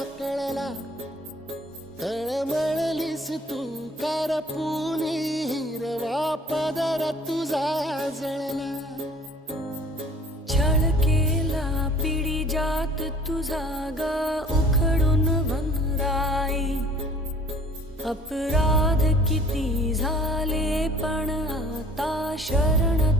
कळला, तळमळलीस तू करपुनी, हिरवा पदर तुझा जळला. छळ केला पिढी जात तुझा ग उखडून वनराई. अपराध किती झाले पण आता शरण